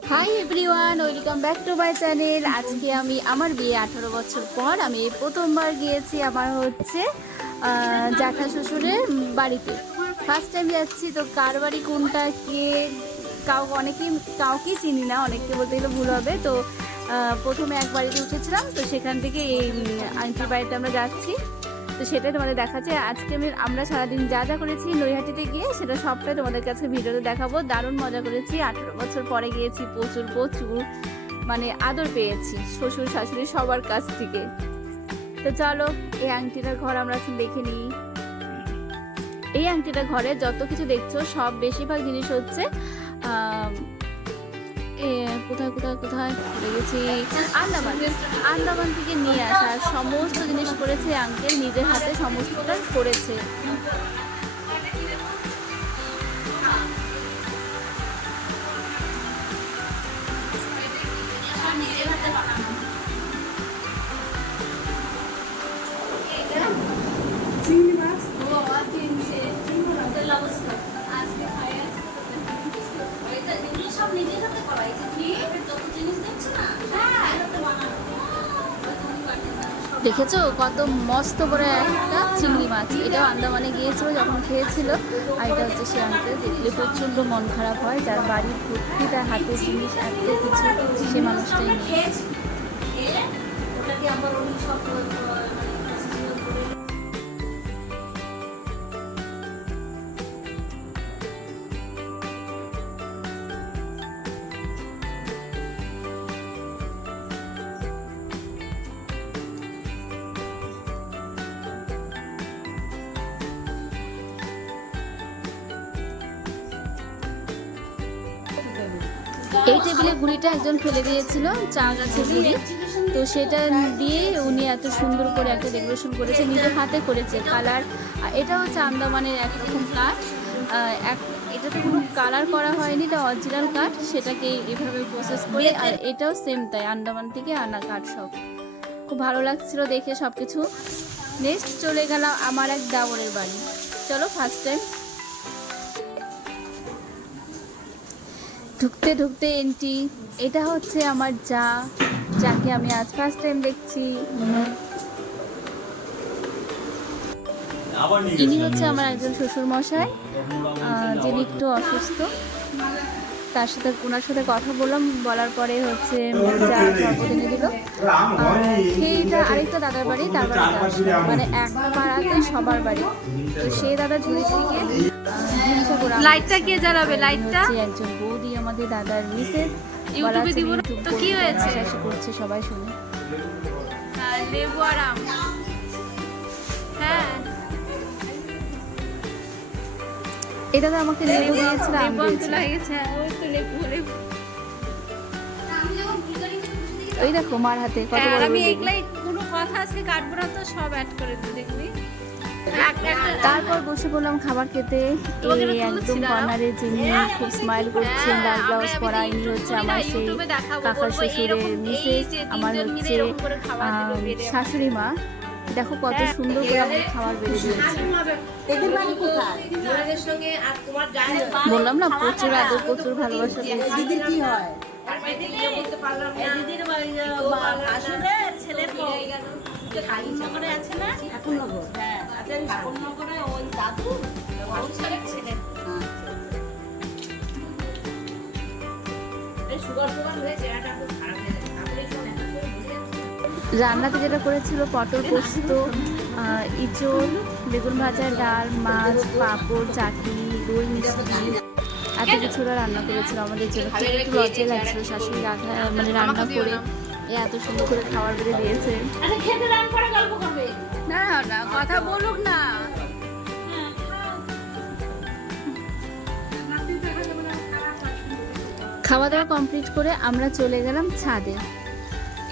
Hi everyone, welcome back to my channel. আজকে আমি আমার বিয়ে 18 বছর পর আমি প্রথমবার গিয়েছি আমার হচ্ছে জ্যাঠা শ্বশুরের বাড়িতে। ফার্স্ট টাইম যাচ্ছি, তো কার বাড়ি কোনটা কে কাউকেই চিনি না, অনেককে বলতে গেলে ভুল হবে। তো প্রথমে এক বাড়িতে উঠেছিলাম, তো সেখান থেকে এই আন্টির বাড়িতে আমরা যাচ্ছি। তো সেটাই তোমাদের দেখাচ্ছে। আজকে আমরা সারাদিন যা যা করেছি নৈহাটিতে গিয়ে সেটা সবটাই তোমাদের কাছে ভিডিওতে দেখাবো। দারুণ মজা করেছি, 18 বছর পরে গিয়েছি, প্রচুর মানে আদর পেয়েছি শ্বশুর শাশুড়ি সবার কাছ থেকে। তো চলো এই আংটিটার ঘর আমরা এখন দেখে নিই। এই আংটিটার ঘরে যত কিছু দেখছো সব বেশিরভাগ জিনিস হচ্ছে কোথায় ভুলে গেছি, আন্দামান থেকে নিয়ে আসা সমস্ত জিনিস করেছে আঙ্কেল, নিজের হাতে সমস্তটা করেছে। দেখেছো কত মস্ত বড় একটা চিংড়ি মাছ। এটাও আন্দামানে গিয়েছিল যখন খেয়েছিল। আর এটা হচ্ছে সে আঙ্কেল, দেখলে প্রচণ্ড মন খারাপ হয়, যার বাড়ির ভর্তি তার হাতে জিনিস এত কিছু, সে মানুষটাই নেই। এই টেবিলে গুঁড়িটা একজন ফেলে দিয়েছিল, চা গাছের গুঁড়ি, তো সেটা দিয়ে উনি এত সুন্দর করে একটা ডেকোরেশন করেছে, নিজের হাতে করেছে। কালার, এটা হচ্ছে আন্দামানের একরকম কাঠ, এটাতে কোনো কালার করা হয়নি, এটা অরিজিনাল কাঠ, সেটাকে এভাবে প্রসেস করে। আর এটাও সেম তাই, আন্দামান থেকে আনা কাঠ সব। খুব ভালো লাগছিল দেখে সব কিছু। নেক্সট চলে গেলাম আমার এক দাওরের বাড়ি। চলো ফার্স্ট টাইম ঢুকতে এন্ট্রি। এটা হচ্ছে আমার যাকে আমি আজ ফার্স্ট টাইম দেখছি। ইনি হচ্ছে আমার একজন শ্বশুর মশাই, যিনি একটু অসুস্থ। ওনার সাথে কথা বলার পরে হচ্ছে যা জন্মদিনে দিল। সেইটা আরেকটা দাদার বাড়ি, তার বাড়িতে মানে একটা পাড়াতে সবার বাড়ি। তো সেই দাদা ঝুড়ি থেকে লাইটটা কে জ্বালাবে, লাইটটা একজন বৌদি, আমাদের দাদার মিসেস। ইউটিউবে দিব তো কি হয়েছে করছে সবাই শুনে। লেবু আর আম, হ্যাঁ এটা তো আমাকে লেবু দিয়েছিল, আম দিয়েছে। ওই দেখো মার হাতে কত বড়। আমি এগুলাই কোনো কথা আজকে কাটবো না, তো সব অ্যাড করে দিই দেখবি। তারপর বসে বললাম খাবার খেতে। একদম কর্নারে যিনি খুব স্মাইল করছেন, লাল ব্লাউজ পরা, ইনি হচ্ছে আমার সেই কাকার শ্বশুরের মিসেস, আমার হচ্ছে শাশুড়ি মা। দেখো কত সুন্দর করে আমাকে খাবার বেড়ে দিয়েছে। বললাম না প্রচুর আদর, প্রচুর ভালোবাসা পেয়েছি। রান্নাতে যেটা করেছিল পটল পোস্ত, ইঁচড়, বেগুন ভাজা, ডাল, মাছ, পাঁপড়, চাটনি, দই, মিষ্টি, এত কিছু রান্না করেছিল আমাদের জন্য। একটু লজ্জা লাগছিল, শাশুড়ি মানে রান্না করে এত সুন্দর করে খাবার বেড়ে দিয়েছে। না না কথা বলুক না। খাওয়া দাওয়া কমপ্লিট করে আমরা চলে গেলাম ছাদে।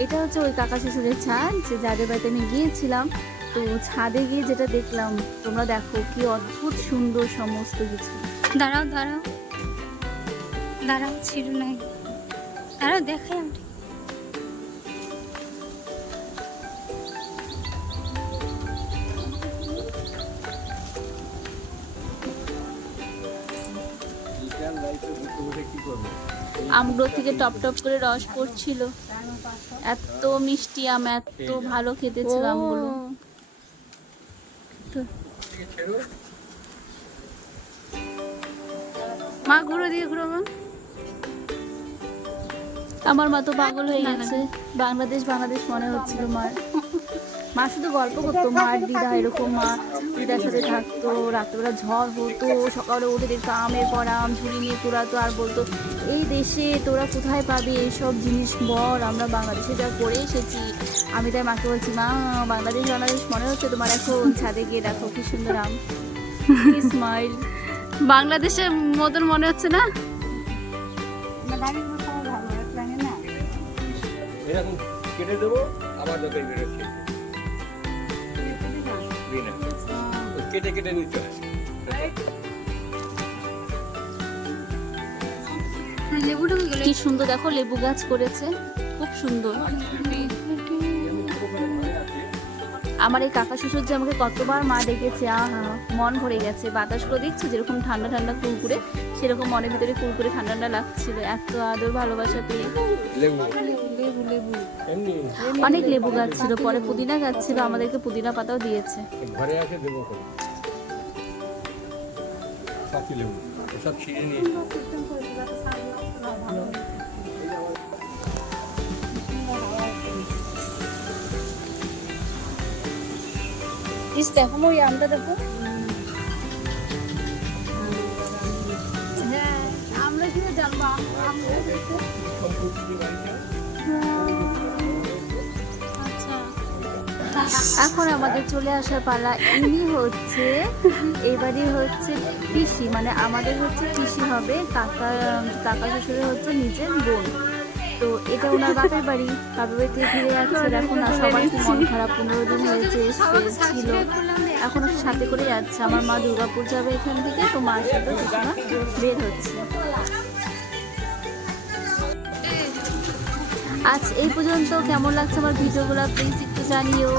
এটা হচ্ছে ওই কাকা শ্বশুরের ছাদ, যে যাদের বাড়িতে আমি গিয়েছিলাম। তো ছাদে গিয়ে যেটা দেখলাম, তোমরা দেখো কি অদ্ভুত সুন্দর সমস্ত কিছু। দাঁড়াও ছিল না, দাঁড়াও দেখাই আমি। আমগুলো থেকে টপ টপ করে রস পড়ছিল। এত মিষ্টি আম, এত ভালো খেতে ছিল আমগুলো। মা ঘুরো দিয়ে ঘুরো মা। আমার মা তো পাগল হয়ে গেছে, বাংলাদেশ বাংলাদেশ মনে হচ্ছিল মার। মা শুধু গল্প করতো, মার দিদা এরকম, মা দিদার সাথে থাকতো, রাত্রেবেলা ঝড় হতো, সকালে উঠে দেখতো আমের পর আম ঝুড়ি নিয়ে কুড়াতো, আর বলতো এই দেশে তোরা কোথায় পাবি এইসব জিনিস বল, আমরা বাংলাদেশে যা করে এসেছি। আমি তাই মাকে বলছি, মা বাংলাদেশ বাংলাদেশ মনে হচ্ছে তোমার, এখন ছাদে গিয়ে দেখো কি সুন্দর আম। স্মাইল। বাংলাদেশের মতন মনে হচ্ছে না? এরকম কেটে দেবো, আবার দোকানে বেরোচ্ছে কেটে কেটে নিতে হয়। কি সুন্দর দেখো, লেবু গাছ করেছে, খুব সুন্দর। আমার এই কাকা শ্বশুর যে আমাকে কতবার মা ডেকেছে, আহা মন ভরে গেছে। বাতাসগুলো দেখছো যেরকম ঠান্ডা ঠান্ডা কুরকুরে, সেরকম মনের ভিতরে কুরকুরে ঠান্ডা ঠান্ডা লাগছিল, এত আদর ভালোবাসা পেয়ে। অনেক লেবু গাছ ছিল, পরে পুদিনা গাছ ছিল, আমাদেরকে পুদিনা পাতাও দিয়েছে। ঘরে আসে দেবো পাতি লেবু সব ছিঁড়ে নিয়ে। দেখো ওই আমটা দেখো। হ্যাঁ আমরা কি জানবো এখন আমাদের চলে আসার পালা। ইনি হচ্ছে এবারে হচ্ছে পিসি, মানে আমাদের হচ্ছে পিসি হবে, কাকা শ্বশুরের হচ্ছে নিজের বোন। তো এটা ওনার বাপের বাড়ি, বাপের বাড়ি থেকে ফিরে যাচ্ছে। এখন না সবার কি মন খারাপ, 15 দিন হয়েছে ছিল, এখন সাথে করে যাচ্ছে। আমার মা দুর্গাপুর যাবে এখান থেকে, তো মার সাথে বের হচ্ছে। আজ এই পর্যন্ত কেমন লাগছে আমার ভিডিওগুলো প্লিজ একটু জানিও।